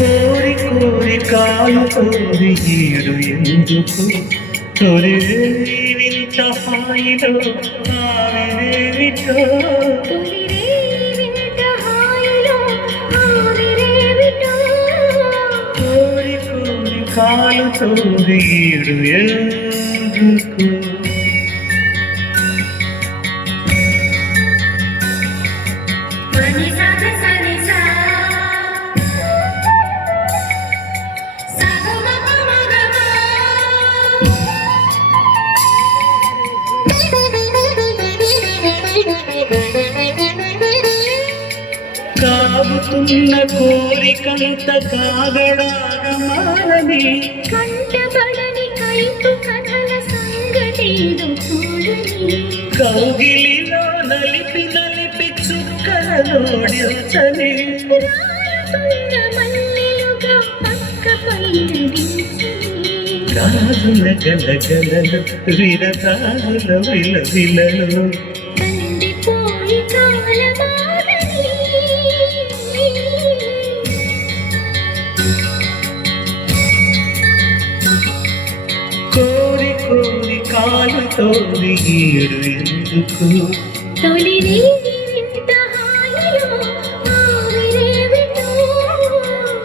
కోరి కోరి కాలుతోంది ఈడు ఎందుకు తొలి వింత హాయిలో ఆవిరేవిటో కోరి కోరి కాలుతోంది ఈడు ఎందుకు కాగుతున్న కోరికంత కాగడాగా మారని కంటబడని కైపు కథల సంగతేదో చూడని కౌగిలిలో నలిపి నలిపి చుక్కలలోడిల్చని రాలుతున్న మల్లెలుగా పక్క పైనడించని గాజుల గలగలలు విరతాల విలవిలలో తండిపోయి కాలమారని కోరి కోరి కాలుతోంది ఈడు ఎందుకు తొలి వింత హాయిలో ఆవిరేవిటో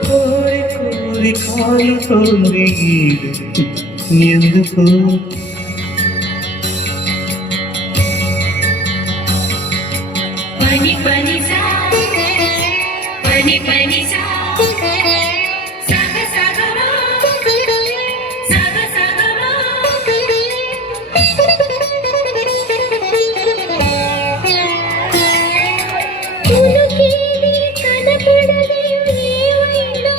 కోరి కోరి కాలుతోంది ఈడు ఎందుకు పని పని సా పని పని సా సగ సగమా సగ సగమా ఉలుకేది కనపడదే ఏమైందో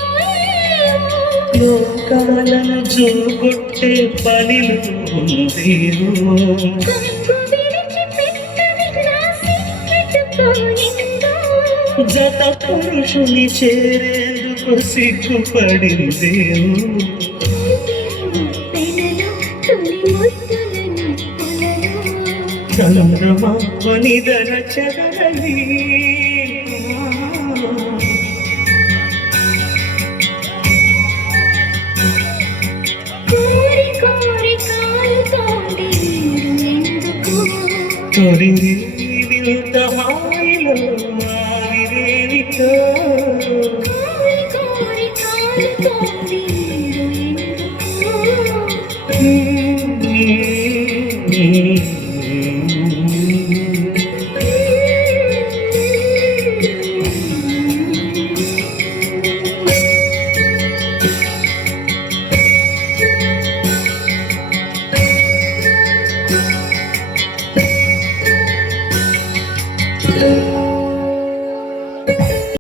లోకాలను జోగొట్టే పనిలో ఉందేమో కొంగు విడిచి పెట్టని గ్లాసి పెట్టుకోనిందో జత పురుషుని చేరేందుకు సిగ్గుపడిందేమో పెనలో తొలి ముద్దులను పొలలో చంద్రమాని ధర చదరలి కోరి కోరి కాలుతోంది ఎందుకు తొలి వింత